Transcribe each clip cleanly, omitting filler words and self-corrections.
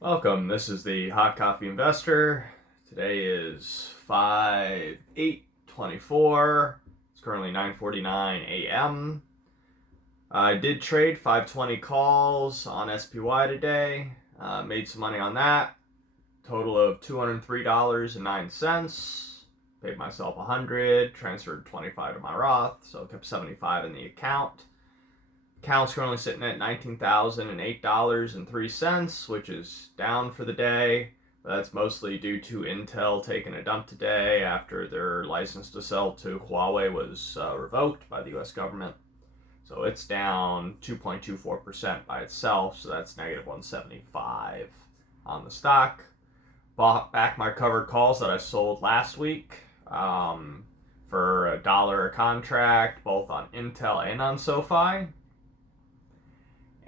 Welcome. This is the Hot Coffee Investor. Today is 5/8/24. It's currently 9:49 a.m. I did trade 520 calls on SPY today. Made some money on that. Total of $203.09. Paid myself 100. Transferred 25 to my Roth, so kept 75 in the account. Account's currently sitting at $19,008.03, which is down for the day. But that's mostly due to Intel taking a dump today after their license to sell to Huawei was revoked by the US government. So it's down 2.24% by itself, so that's negative 175 on the stock. Bought back my covered calls that I sold last week for $1 a contract, both on Intel and on SoFi.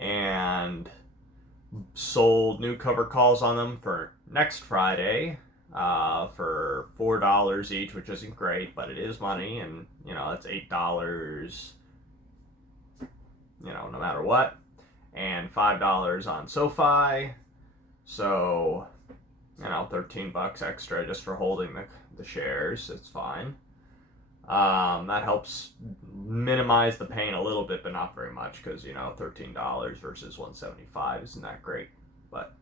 And sold new cover calls on them for next Friday for $4 each, which isn't great, but it is money, and that's $8, no matter what, and $5 on SoFi, so $13 extra just for holding the shares. It's fine. That helps minimize the pain a little bit, but not very much, because $13 versus $175 isn't that great. But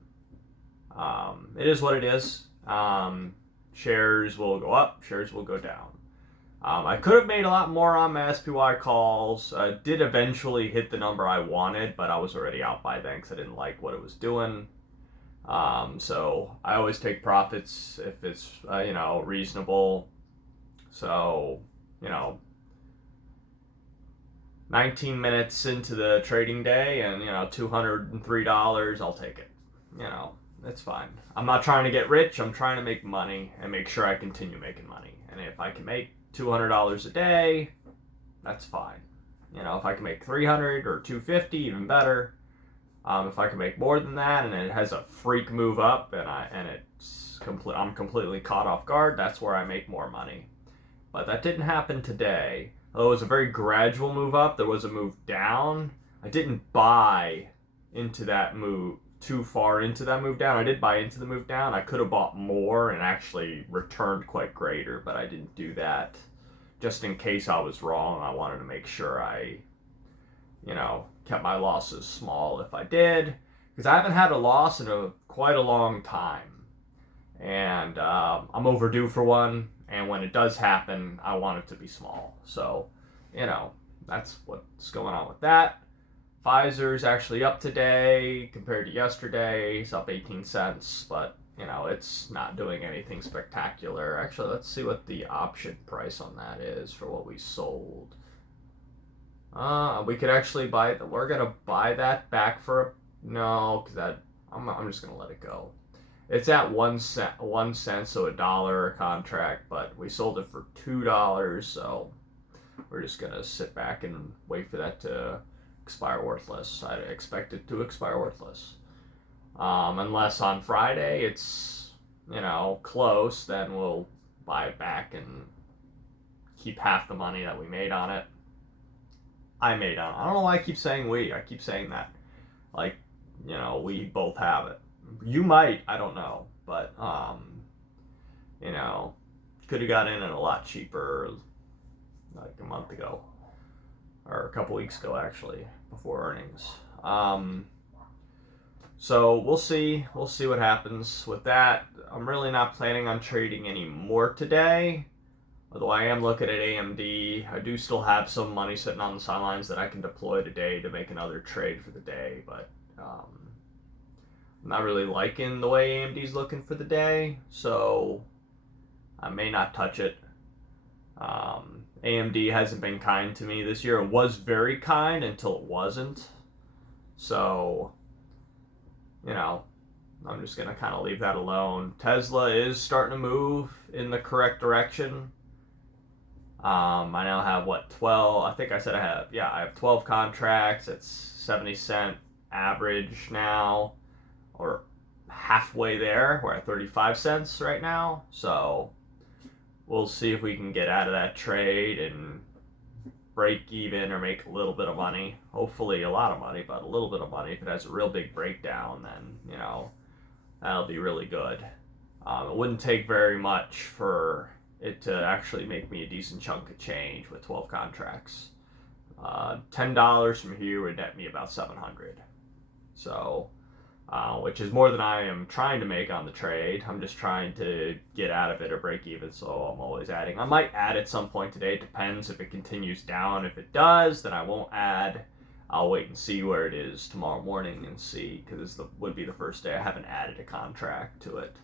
it is what it is. Shares will go up, shares will go down. I could have made a lot more on my SPY calls. Did eventually hit the number I wanted, but I was already out by then because I didn't like what it was doing. So I always take profits if it's reasonable. So 19 minutes into the trading day and $203, I'll take it. It's fine. I'm not trying to get rich. I'm trying to make money and make sure I continue making money. And if I can make $200 a day, that's fine. If I can make 300 or 250, even better. If I can make more than that and it has a freak move up and I'm completely caught off guard, that's where I make more money. But that didn't happen today. Although it was a very gradual move up, there was a move down. I didn't buy into that move too far into that move down. I did buy into the move down. I could have bought more and actually returned quite greater, but I didn't do that. Just in case I was wrong, I wanted to make sure I, kept my losses small if I did. Because I haven't had a loss in quite a long time. And I'm overdue for one. And when it does happen, I want it to be small. So, that's what's going on with that. Pfizer's actually up today compared to yesterday. It's up 18 cents, but, it's not doing anything spectacular. Actually, let's see what the option price on that is for what we sold. We could actually buy it. We're going to buy that back for no, because I'm just going to let it go. It's at 1 cent, so $1 a contract, but we sold it for $2, so we're just gonna sit back and wait for that to expire worthless. I expect it to expire worthless, unless on Friday it's close. Then we'll buy it back and keep half the money that we made on it. I don't know why I keep saying we. I keep saying that, like we both have it. You might, I don't know, but could have got in at a lot cheaper, like a month ago, or a couple weeks ago actually, before earnings. So we'll see what happens with that. I'm really not planning on trading any more today, although I am looking at AMD. I do still have some money sitting on the sidelines that I can deploy today to make another trade for the day, but I'm not really liking the way AMD's looking for the day, so I may not touch it. AMD hasn't been kind to me this year. It was very kind until it wasn't. So, I'm just going to kind of leave that alone. Tesla is starting to move in the correct direction. I now have 12? I think I said I have 12 contracts. It's 70-cent average now, or halfway there. We're at 35 cents right now, so we'll see if we can get out of that trade and break even or make a little bit of money. Hopefully a lot of money, but a little bit of money. If it has a real big breakdown, then That'll be really good. It wouldn't take very much for it to actually make me a decent chunk of change with 12 contracts. $10 from here would net me about 700. So, which is more than I am trying to make on the trade. I'm just trying to get out of it or break even, so I'm always adding. I might add at some point today. It depends if it continues down. If it does, then I won't add. I'll wait and see where it is tomorrow morning and see, because this would be the first day I haven't added a contract to it.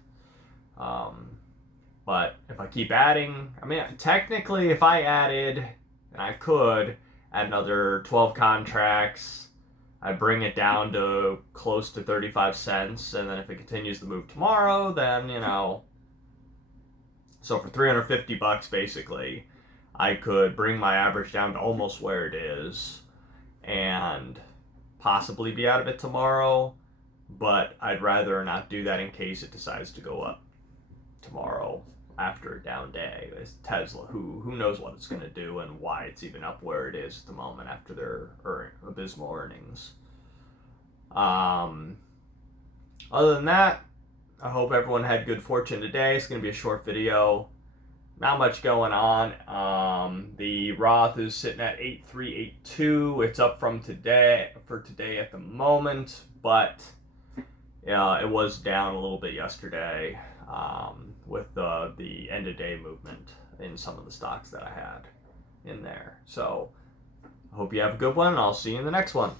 But if I keep adding, I mean, technically, if I added, and I could add another 12 contracts, I bring it down to close to 35 cents, and then if it continues to move tomorrow, then, so for 350 bucks, basically, I could bring my average down to almost where it is, and possibly be out of it tomorrow, but I'd rather not do that in case it decides to go up tomorrow after a down day. It's Tesla, who knows what it's going to do and why it's even up where it is at the moment after their abysmal earnings. Other than that, I hope everyone had good fortune today. It's going to be a short video. Not much going on. The Roth is sitting at 8382. It's up from today at the moment, but it was down a little bit yesterday with the end of day movement in some of the stocks that I had in there. So I hope you have a good one, and I'll see you in the next one.